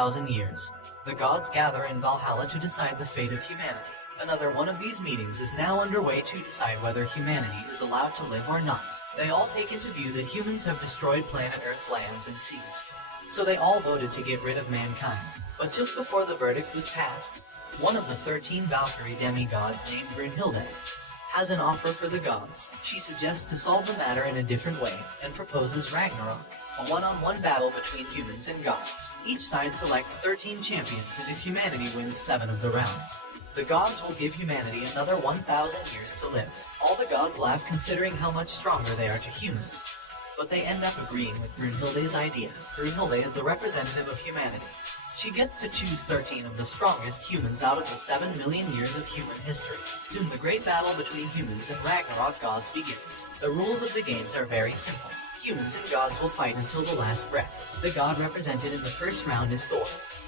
1,000 years. The gods gather in Valhalla to decide the fate of humanity. Another one of these meetings is now underway to decide whether humanity is allowed to live or not. They all take into view that humans have destroyed planet Earth's lands and seas. So they all voted to get rid of mankind. But just before the verdict was passed, one of the 13 Valkyrie demigods named Brunhilde has an offer for the gods. She suggests to solve the matter in a different way and proposes Ragnarok, a one-on-one battle between humans and gods. Each side selects 13 champions, and if humanity wins 7 of the rounds, the gods will give humanity another 1,000 years to live. All the gods laugh considering how much stronger they are to humans, but they end up agreeing with Brunhilde's idea. Brunhilde is the representative of humanity. She gets to choose 13 of the strongest humans out of the 7 million years of human history. Soon the great battle between humans and Ragnarok gods begins. The rules of the games are very simple. Humans and gods will fight until the last breath. The god represented in the first round is Thor,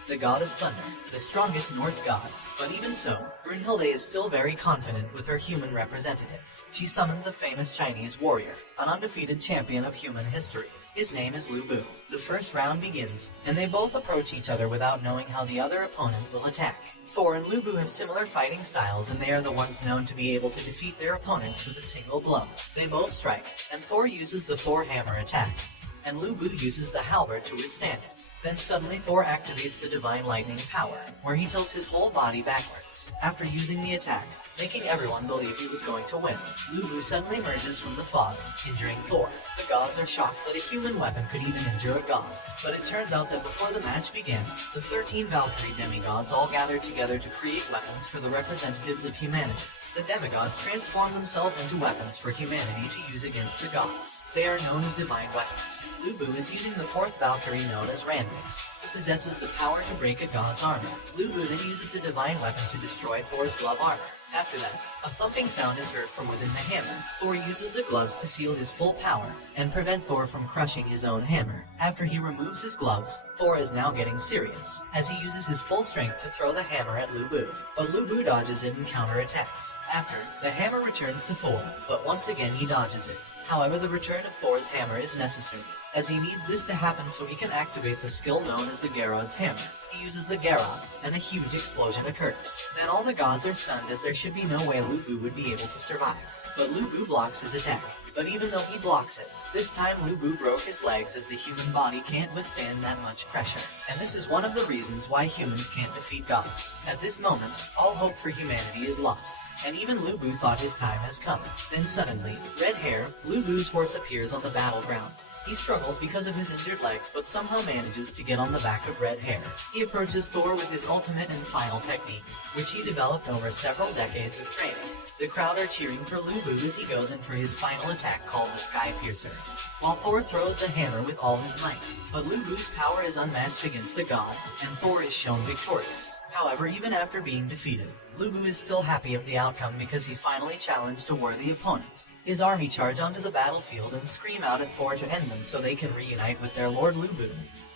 the god of thunder, the strongest Norse god. But even so, Brunhilde is still very confident with her human representative. She summons a famous Chinese warrior, an undefeated champion of human history. His name is Lu Bu. The first round begins, and they both approach each other without knowing how the other opponent will attack. Thor and Lu Bu have similar fighting styles, and they are the ones known to be able to defeat their opponents with a single blow. They both strike, and Thor uses the Thor hammer attack, and Lu Bu uses the halberd to withstand it. Then suddenly Thor activates the divine lightning power, where he tilts his whole body backwards, after using the attack, making everyone believe he was going to win. Lu Bu suddenly emerges from the fog, injuring Thor. The gods are shocked that a human weapon could even injure a god, but it turns out that before the match began, the 13 Valkyrie demigods all gathered together to create weapons for the representatives of humanity. The demigods transform themselves into weapons for humanity to use against the gods. They are known as divine weapons. Lu Bu is using the 4th Valkyrie known as Ragnarok, who possesses the power to break a god's armor. Lu Bu then uses the divine weapon to destroy Thor's glove armor. After that, a thumping sound is heard from within the hammer. Thor uses the gloves to seal his full power and prevent Thor from crushing his own hammer. After he removes his gloves, Thor is now getting serious, as he uses his full strength to throw the hammer at Lu Bu. But Lu Bu dodges it and counterattacks. After, the hammer returns to Thor, but once again he dodges it. However, the return of Thor's hammer is necessary, as he needs this to happen so he can activate the skill known as the Gerod's hammer. He uses the Gerod, and a huge explosion occurs. Then all the gods are stunned, as there should be no way Lu Bu would be able to survive. But Lu Bu blocks his attack. But even though he blocks it, this time Lu Bu broke his legs, as the human body can't withstand that much pressure. And this is one of the reasons why humans can't defeat gods. At this moment, all hope for humanity is lost, and even Lu Bu thought his time has come. Then suddenly, red hair, Lu Bu's horse appears on the battleground. He struggles because of his injured legs, but somehow manages to get on the back of Red Hair. He approaches Thor with his ultimate and final technique, which he developed over several decades of training. The crowd are cheering for Lu Bu as he goes in for his final attack called the Sky Piercer, while Thor throws the hammer with all his might. But Lu Bu's power is unmatched against a god, and Thor is shown victorious. However, even after being defeated, Lu Bu is still happy of the outcome because he finally challenged a worthy opponent. His army charge onto the battlefield and scream out at Thor to end them so they can reunite with their lord Lu Bu,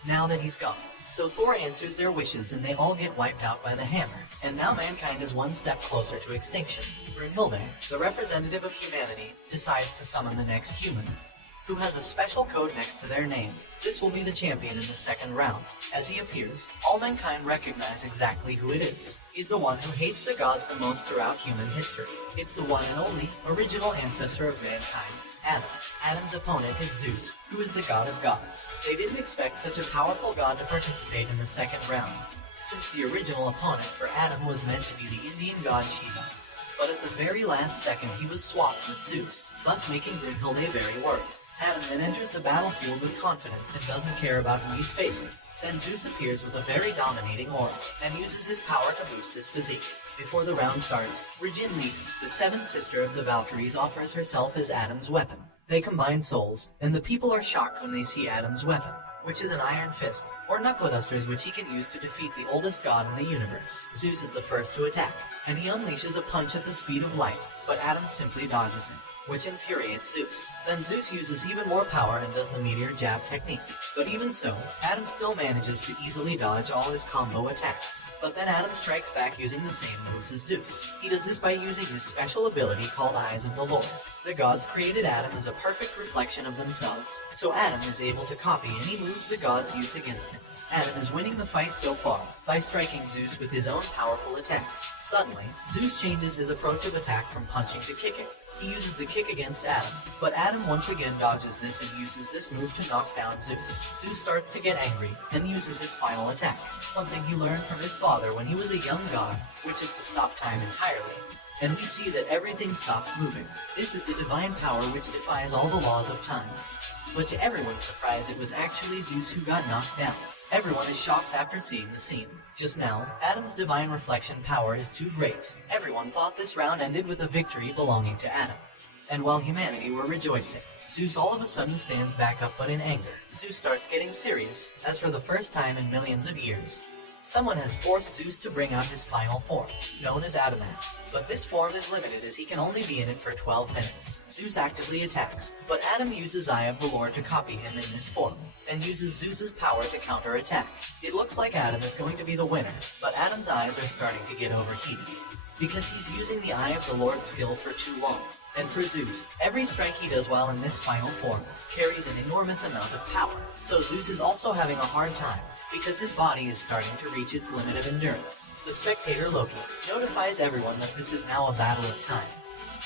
now that he's gone. So Thor answers their wishes and they all get wiped out by the hammer. And now mankind is one step closer to extinction. Brunhilde, the representative of humanity, decides to summon the next human, who has a special code next to their name. This will be the champion in the second round. As he appears, all mankind recognize exactly who it is. He's the one who hates the gods the most throughout human history. It's the one and only original ancestor of mankind, Adam. Adam's opponent is Zeus, who is the god of gods. They didn't expect such a powerful god to participate in the second round, since the original opponent for Adam was meant to be the Indian god Shiva. But at the very last second he was swapped with Zeus, thus making Brunhilde very worried. Adam then enters the battlefield with confidence and doesn't care about who he's facing. Then Zeus appears with a very dominating aura, and uses his power to boost his physique. Before the round starts, Brunhilde, the 7th sister of the Valkyries, offers herself as Adam's weapon. They combine souls, and the people are shocked when they see Adam's weapon, which is an iron fist, or knuckle dusters, which he can use to defeat the oldest god in the universe. Zeus is the first to attack, and he unleashes a punch at the speed of light, but Adam simply dodges it. which infuriates Zeus. Then Zeus uses even more power and does the meteor jab technique. But even so, Adam still manages to easily dodge all his combo attacks. But then Adam strikes back using the same moves as Zeus. He does this by using his special ability called Eyes of the Lord. The gods created Adam as a perfect reflection of themselves, so Adam is able to copy any moves the gods use against him. Adam is winning the fight so far by striking Zeus with his own powerful attacks. Suddenly, Zeus changes his approach of attack from punching to kicking. He uses the kick against Adam, but Adam once again dodges this and uses this move to knock down Zeus. Zeus starts to get angry and uses his final attack, something he learned from his father when he was a young god, which is to stop time entirely. And we see that everything stops moving. This is the divine power which defies all the laws of time. But to everyone's surprise, it was actually Zeus who got knocked down. Everyone is shocked after seeing the scene. Just now, Adam's divine reflection power is too great. Everyone thought this round ended with a victory belonging to Adam. And while humanity were rejoicing, Zeus all of a sudden stands back up, but in anger. Zeus starts getting serious, as for the first time in millions of years, someone has forced Zeus to bring out his final form, known as Adamas. But this form is limited as he can only be in it for 12 minutes. Zeus actively attacks, but Adam uses Eye of the Lord to copy him in this form, and uses Zeus's power to counterattack. It looks like Adam is going to be the winner, but Adam's eyes are starting to get overheated, because he's using the Eye of the Lord skill for too long. And for Zeus, every strike he does while in this final form carries an enormous amount of power. So Zeus is also having a hard time, because his body is starting to reach its limit of endurance. The spectator Loki notifies everyone that this is now a battle of time,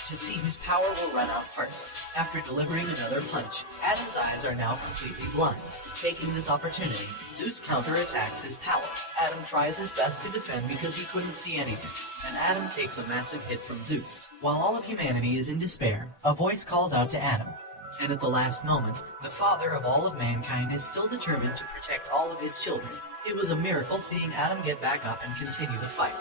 to see whose power will run out first. After delivering another punch, Adam's eyes are now completely blind. Taking this opportunity, Zeus counterattacks his power. Adam tries his best to defend because he couldn't see anything, and Adam takes a massive hit from Zeus. While all of humanity is in despair, a voice calls out to Adam. And at the last moment, the father of all of mankind is still determined to protect all of his children. It was a miracle seeing Adam get back up and continue the fight,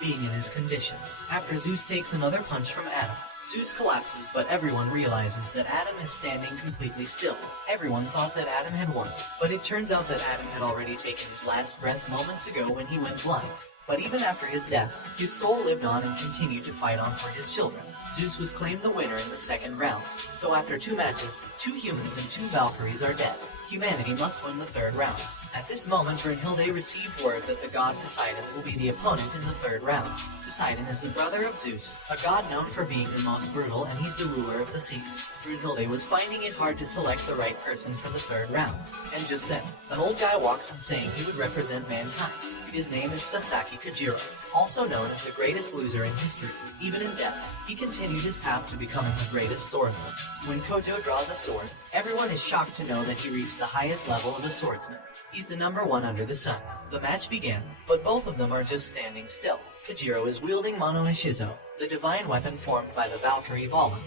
being in his condition. After Zeus takes another punch from Adam, Zeus collapses, but everyone realizes that Adam is standing completely still. Everyone thought that Adam had won, but it turns out that Adam had already taken his last breath moments ago when he went blind. But even after his death, his soul lived on and continued to fight on for his children. Zeus was claimed the winner in the second round, so after 2 matches, 2 humans and 2 valkyries are dead. Humanity must win the third round. At this moment, Brunhilde received word that the god Poseidon will be the opponent in the third round. Poseidon is the brother of Zeus, a god known for being the most brutal, and he's the ruler of the seas. Brunhilde was finding it hard to select the right person for the third round. And just then, an old guy walks in saying he would represent mankind. His name is Sasaki Kojiro, also known as the greatest loser in history. Even in death, he continued his path to becoming the greatest swordsman. When Kojo draws a sword, everyone is shocked to know that he reached the highest level of a swordsman. He's the number 1 under the sun. The match began, but both of them are just standing still. Kojiro is wielding Mono Ishizo, the divine weapon formed by the valkyrie Volund,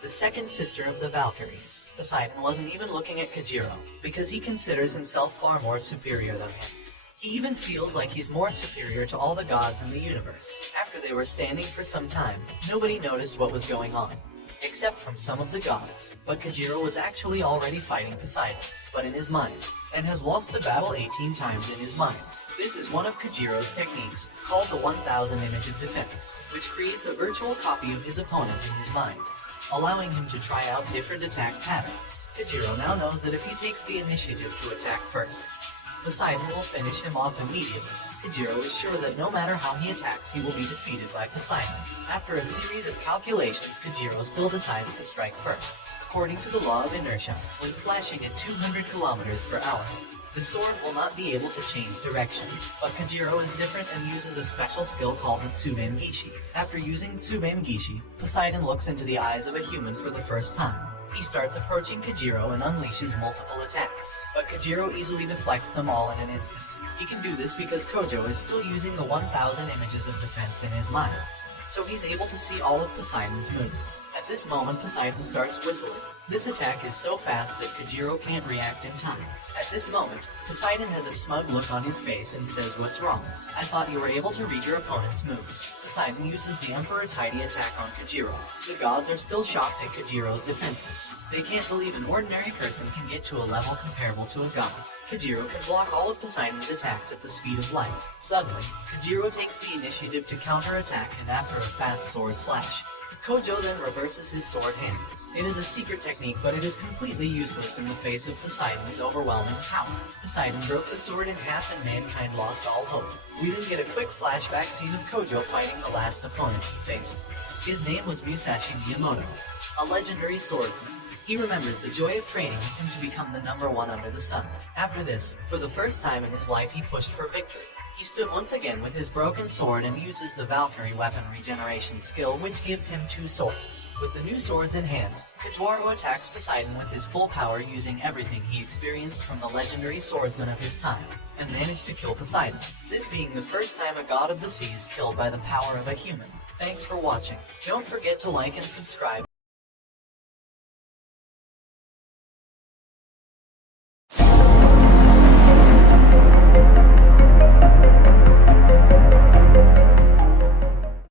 the second sister of the Valkyries. Poseidon wasn't even looking at Kojiro, because he considers himself far more superior than him. He even feels like he's more superior to all the gods in the universe. After they were standing for some time, nobody noticed what was going on, except from some of the gods. But Kojiro was actually already fighting Poseidon, but in his mind, and has lost the battle 18 times in his mind. This is one of Kojiro's techniques, called the 1000 Image of Defense, which creates a virtual copy of his opponent in his mind, allowing him to try out different attack patterns. Kojiro now knows that if he takes the initiative to attack first, Poseidon will finish him off immediately. Kojiro is sure that no matter how he attacks, he will be defeated by Poseidon. After a series of calculations, Kojiro still decides to strike first. According to the law of inertia, when slashing at 200 kilometers per hour, the sword will not be able to change direction. But Kojiro is different and uses a special skill called the Tsuben Gishi. After using Tsuben Gishi, Poseidon looks into the eyes of a human for the first time. He starts approaching Kojiro and unleashes multiple attacks, but Kojiro easily deflects them all in an instant. He can do this because Kojo is still using the 1000 images of defense in his mind, so he's able to see all of Poseidon's moves. At this moment, Poseidon starts whistling. This attack is so fast that Kojiro can't react in time. At this moment, Poseidon has a smug look on his face and says, "What's wrong? I thought you were able to read your opponent's moves." Poseidon uses the Emperor Tidy attack on Kojiro. The gods are still shocked at Kojiro's defenses. They can't believe an ordinary person can get to a level comparable to a god. Kojiro can block all of Poseidon's attacks at the speed of light. Suddenly, Kojiro takes the initiative to counterattack, and after a fast sword slash, Kojo then reverses his sword hand. It is a secret technique, but it is completely useless in the face of Poseidon's overwhelming power. Poseidon broke the sword in half and mankind lost all hope. We then get a quick flashback scene of Kojo fighting the last opponent he faced. His name was Musashi Miyamoto, a legendary swordsman. He remembers the joy of training with him to become the #1 under the sun. After this, for the first time in his life he pushed for victory. He stood once again with his broken sword and uses the Valkyrie weapon regeneration skill, which gives him 2 swords. With the new swords in hand, Kojo attacks Poseidon with his full power, using everything he experienced from the legendary swordsman of his time, and managed to kill Poseidon, this being the first time a god of the sea is killed by the power of a human. Thanks for watching. Don't forget to like and subscribe